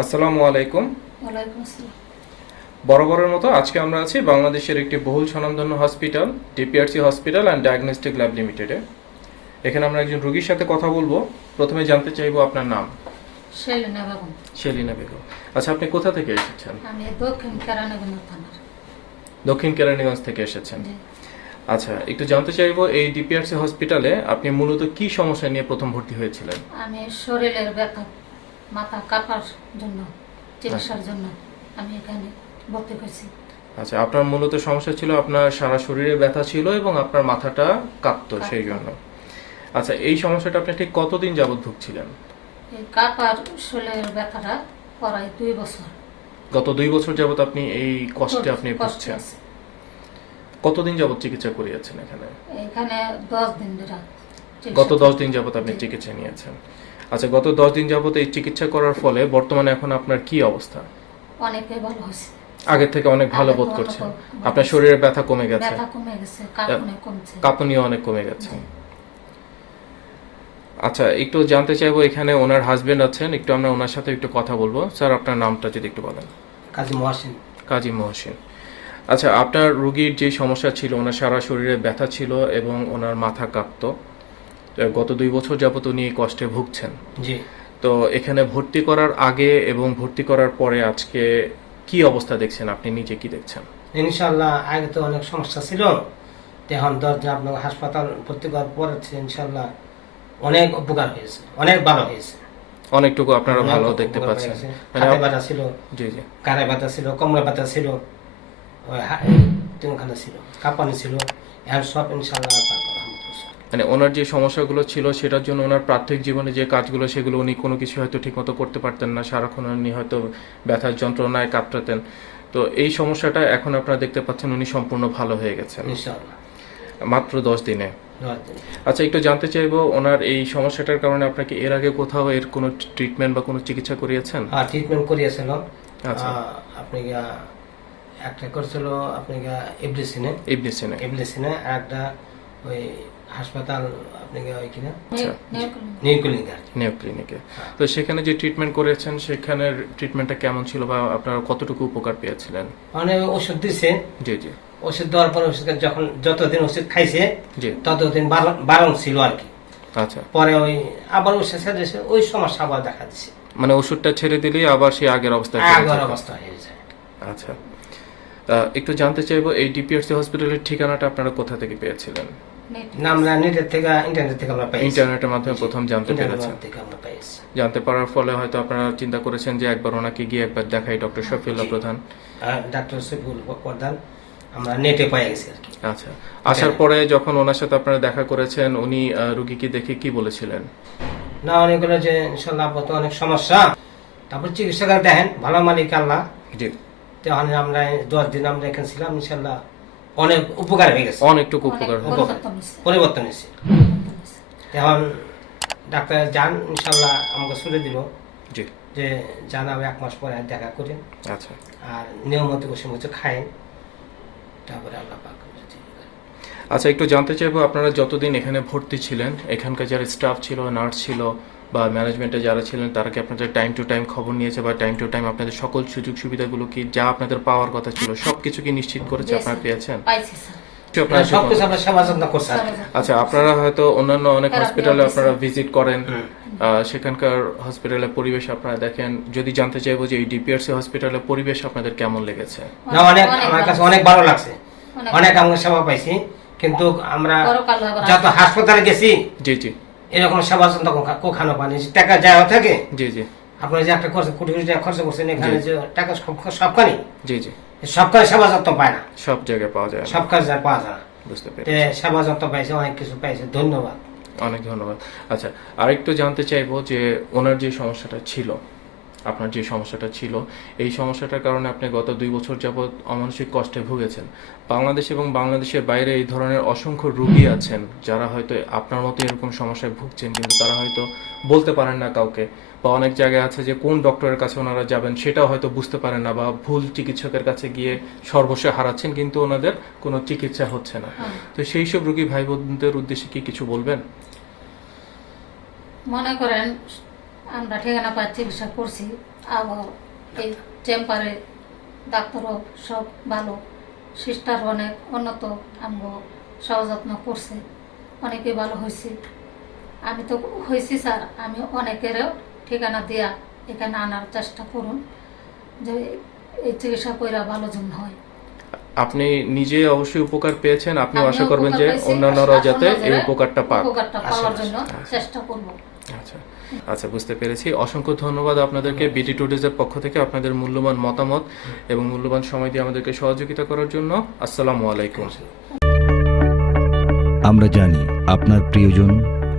আসসালামু আলাইকুম। আসসালাম। বরাবরের মতো আজকে আমরা আছি বাংলাদেশের একটি বহুল স্বনামধন্য hospital DPRC hospital and diagnostic lab লিমিটেডে এখানে আমরা একজন রোগীর সাথে কথা বলব। প্রথমে জানতে চাইব আপনার নাম। শৈলনা বেগম। শেলিনা বেগম। আচ্ছা আপনি কোথা থেকে এসেছেন? আমি দক্ষিণ কেরানগঞ্জ থানার। দক্ষিণ কেরানীগঞ্জ থেকে এসেছেন। আচ্ছা একটু জানতে চাইব এই ডিপিআরসি হসপিটালে আপনি মূলত কি সমস্যা নিয়ে প্রথম ভর্তি হয়েছিলেন? আমি শরীরের ব্যথা মাথা কাঁপার জন্য চিকিৎসার জন্য আমি এখানে ভর্তি করছি আচ্ছা আপনার মূলত সমস্যা ছিল আপনার সারা শরীরে ব্যথা ছিল এবং আপনার মাথাটা কাঁপতো সেই জন্য। আচ্ছা এই সমস্যাটা আপনি ঠিক কতদিন যাবত ভুগছিলেন? কাঁপার শরীরের ব্যথাটা প্রায় দুই বছর। গত দুই বছর যাবত আপনি এই কষ্টে আপনি ভুগছেন। কতদিন যাবত চিকিৎসা করিয়েছেন এখানে? এখানে দশ দিন ধরে গত দশ দিন যাবত আপনি চিকিৎসা নিয়েছেন। আচ্ছা গত দশ দিন যাবত এই চিকিৎসা করার ফলে বর্তমানে এখন আপনার কি অবস্থা? অনেকে ভালো হয়েছে আগের থেকে অনেক ভালো বোধ করছেন। আপনার। শরীরের ব্যথা কমে গেছে। ব্যথা কমে গেছে কাঁপুনে কমছে। কাঁপুনিও অনেক কমে গেছে। আচ্ছা একটু জানতে চাইব এখানে ওনার হাজবেন্ড আছেন একটু আমরা ওনার সাথে একটু কথা বলব। স্যার আপনার নামটা যদি একটু বলেন। কাজী মহাসিন। কাজী মহসিন। আচ্ছা আপনার রোগীর যে সমস্যা ছিল ওনার সারা শরীরে ব্যথা ছিল এবং ওনার মাথা কাঁপতো। গত দুই বছর যাবত উনি কষ্টে ভুগছেন। জি। তো এখানে ভর্তি করার আগে এবং ভর্তি করার পরে আজকে কি অবস্থা দেখছেন? আপনি নিজে কি দেখছেন? ইনশাল্লাহ আগে তো অনেক সমস্যা ছিল। এখন দরজা আপনার হাসপাতাল ভর্তি করার পরে ইনশাল্লাহ অনেক উপকার হয়েছে অনেক ভালো হয়েছে। অনেকটুকু আপনারা ভালো দেখতে পাচ্ছেন। মানে হাতে ব্যথা ছিল। জি জি। কারে ব্যথা ছিল কমলা ব্যথা ছিল ওই তিনখানা ছিল কাঁপানি ছিল এখন সব ইনশাল্লাহ। মানে ওনার যে সমস্যাগুলো ছিল সেটার জন্য ওনার প্রাথমিক জীবনে যে কাজগুলো সেগুলো উনি কোনো কিছু হয়তো ঠিকমতো করতে পারতেন না। সারাক্ষণ উনি হয়তো ব্যথার যন্ত্রণায় কাতরাতেন তো এই সমস্যাটা এখন আপনারা দেখতে পাচ্ছেন উনি সম্পূর্ণ ভালো হয়ে গেছেন। মাত্র দশ দিনে। আচ্ছা একটু জানতে চাইব ওনার এই সমস্যাটার কারণে আপনাকে এর আগে কোথাও এর কোনো ট্রিটমেন্ট বা কোনো চিকিৎসা করিয়েছেন? আর ট্রিটমেন্ট করিয়েছিল আচ্ছা। আপনি একটা করেছিল আপনি গিয়া এভরিসিনে ইবনি সিনে এভরিসিনে আর একটা ওই হাসপাতাল আপনি গিয়া ওই কিনা? আচ্ছা। ক্লিনিকে তো সেখানে যে ট্রিটমেন্ট করেছেন সেখানের ট্রিটমেন্টটা কেমন ছিল বা আপনারা কতটুকু উপকার পেয়েছিলেন? মানে ওষুধ দিছে। জি জি। ওষুধ দেওয়ার পর ওষুধ যখন যতদিন ওষুধ খাইছে জি। ততদিন বারণ- ছিল আর কি। আচ্ছা। পরে ওই আবার ওষুধ ছেড়ে দিয়েছে, ওই সমস্যা আবার দেখা দিচ্ছে মানে ওষুধটা ছেড়ে দিলেই আবার সেই আগের অবস্থায় ফিরে আগের অবস্থা হয়ে যায়। আচ্ছা। তা একটু জানতে চাইব এই ডিপিআরসি হসপিটালের ঠিকানাটা আপনারা কোথা থেকে পেয়েছিলেন? আমরা নেটের থেকে ইন্টারনেট থেকে আমরা পাইছি ইন্টারনেটের মাধ্যমে প্রথম জানতে পেরেছেন জানতে পারার ফলে হয়তো আপনারা চিন্তা করেছেন যে একবার ওনাকে গিয়ে একবার দেখাই ডক্টর শফিউল্লাহ প্রধান। আর ডাক্তার প্রধান আমরা নেটে পাই গেছি আর কি। আচ্ছা আসার পরে যখন ওনার সাথে আপনারা দেখা করেছেন উনি আহ, রুগীকে দেখে কি বলেছিলেন? না অনেকগুলো যে ইনশাল্লাহ আপাতত অনেক সমস্যা। তারপর চিকিৎসকের দেখেন ভালো মালিক আল্লাহ। জি। তখন আমরা দশ দিন আমরা এখানে ছিলাম ইনশাল্লাহ অনেক উপকার হয়ে গেছে। অনেকটুকু উপকার পরিবর্তন হয়েছে। এখন ডাক্তার যান ইনশাল্লাহ আমাকে শুনে দিল জি। যে জানাবে এক মাস পরে দেখা করেন আচ্ছা। আর নিয়মিত বসে বসে খায়েন তারপরে আল্লাহ পাক আচ্ছা একটু জানতে চাইব আপনারা যতদিন এখানে ভর্তি ছিলেন এখানকার যারা স্টাফ ছিল নার্স ছিল বা ম্যানেজমেন্টে যারা ছিলেন তারা কি আপনাদের টাইম টু টাইম খবর নিয়েছে বা টাইম টু টাইম আপনাদের সকল সুযোগ সুবিধাগুলো কি যা আপনাদের পাওয়ার কথা ছিল সবকিছু কি নিশ্চিত করেছে আপনারা পেয়েছেন? কিছু সব কিছু সেবা। আচ্ছা আপনারা হয়তো অন্যান্য অনেক হসপিটালে আপনারা ভিজিট করেন। আহ, সেখানকার হসপিটালের পরিবেশ আপনারা দেখেন। যদি জানতে চাইব যে এই ডিপিআরসি হসপিটালের পরিবেশ আপনাদের কেমন লেগেছে? না অনেক আমার কাছে অনেক ভালো লাগছে। অনেক আমরা সেবা পাইছি। কিন্তু আমরা যত হাসপাতালে গেছি জি জি। এরকম সেবা যত্ন কোখা- কোখানো পানি টাকা যা থাকে? জি জি। আপনি যে একটা খরচ কোটি কোটি টাকা খরচ করছেন এখানে। যে টাকা সব- সবখানি? জি জি। সবখানে সেবা যত্ন পায় না। সব জায়গায় পাওয়া যায়। সব কাজ পাওয়া যায়। না বুঝতে পেরেছি। সেবা যত্ন পাইছে অনেক কিছু পাইছে। ধন্যবাদ। অনেক ধন্যবাদ। আচ্ছা আরেকটু জানতে চাইব যে ওনার যে সমস্যাটা ছিল আপনার যে সমস্যাটা ছিল এই সমস্যাটার কারণে আপনি গত দুই বছর যাবৎ অমানসিক কষ্টে ভুগেছেন। বাংলাদেশ এবং বাংলাদেশের বাইরে এই ধরনের অসংখ্য রুগী আছেন যারা হয়তো আপনার মতো এরকম সমস্যায় ভুগছেন কিন্তু তারা হয়তো বলতে পারেন না কাউকে বা অনেক জায়গায় আছে যে কোন ডক্টরের কাছে ওনারা যাবেন সেটাও হয়তো বুঝতে পারেন না বা ভুল চিকিৎসকের কাছে গিয়ে সর্বস্ব হারাচ্ছেন কিন্তু ওনাদের কোনো চিকিৎসা হচ্ছে না। হ্যাঁ। তো সেই সব রোগী ভাই বোনদের উদ্দেশ্যে কি কিছু বলবেন? মনে করেন আমরা ঠিকানা পাই চিকিৎসা করছি। আবার এই চেম্বারে ডাক্তারও সব ভালো। সিস্টার অনেক উন্নত, আমগো সহযত্ন করছে। অনেকে ভালো হয়েছে আমি তো হয়েছি স্যার, আমি অনেকেরও ঠিকানা দেয়া এখানে আনার চেষ্টা করুন, যে এই চিকিৎসা কইরা ভালো জন্য হয়। আপনি নিজে অবশ্যই উপকার পেয়েছেন আপনি আশা করবেন যে উপকার পাইছি, অন্যান্যরা যাতে এই উপকারটা পাক। উপকারটা পাওয়ার জন্য চেষ্টা করব। আচ্ছা আচ্ছা বুঝতে পেরেছি। অসংখ্য ধন্যবাদ আপনাদেরকে বিটি টুডেজের পক্ষ থেকে আপনাদের মূল্যবান মতামত এবং মূল্যবান সময় দিয়ে আমাদেরকে সহযোগিতা করার জন্য। আসসালামু আলাইকুম। আমরা জানি আপনার প্রিয়জন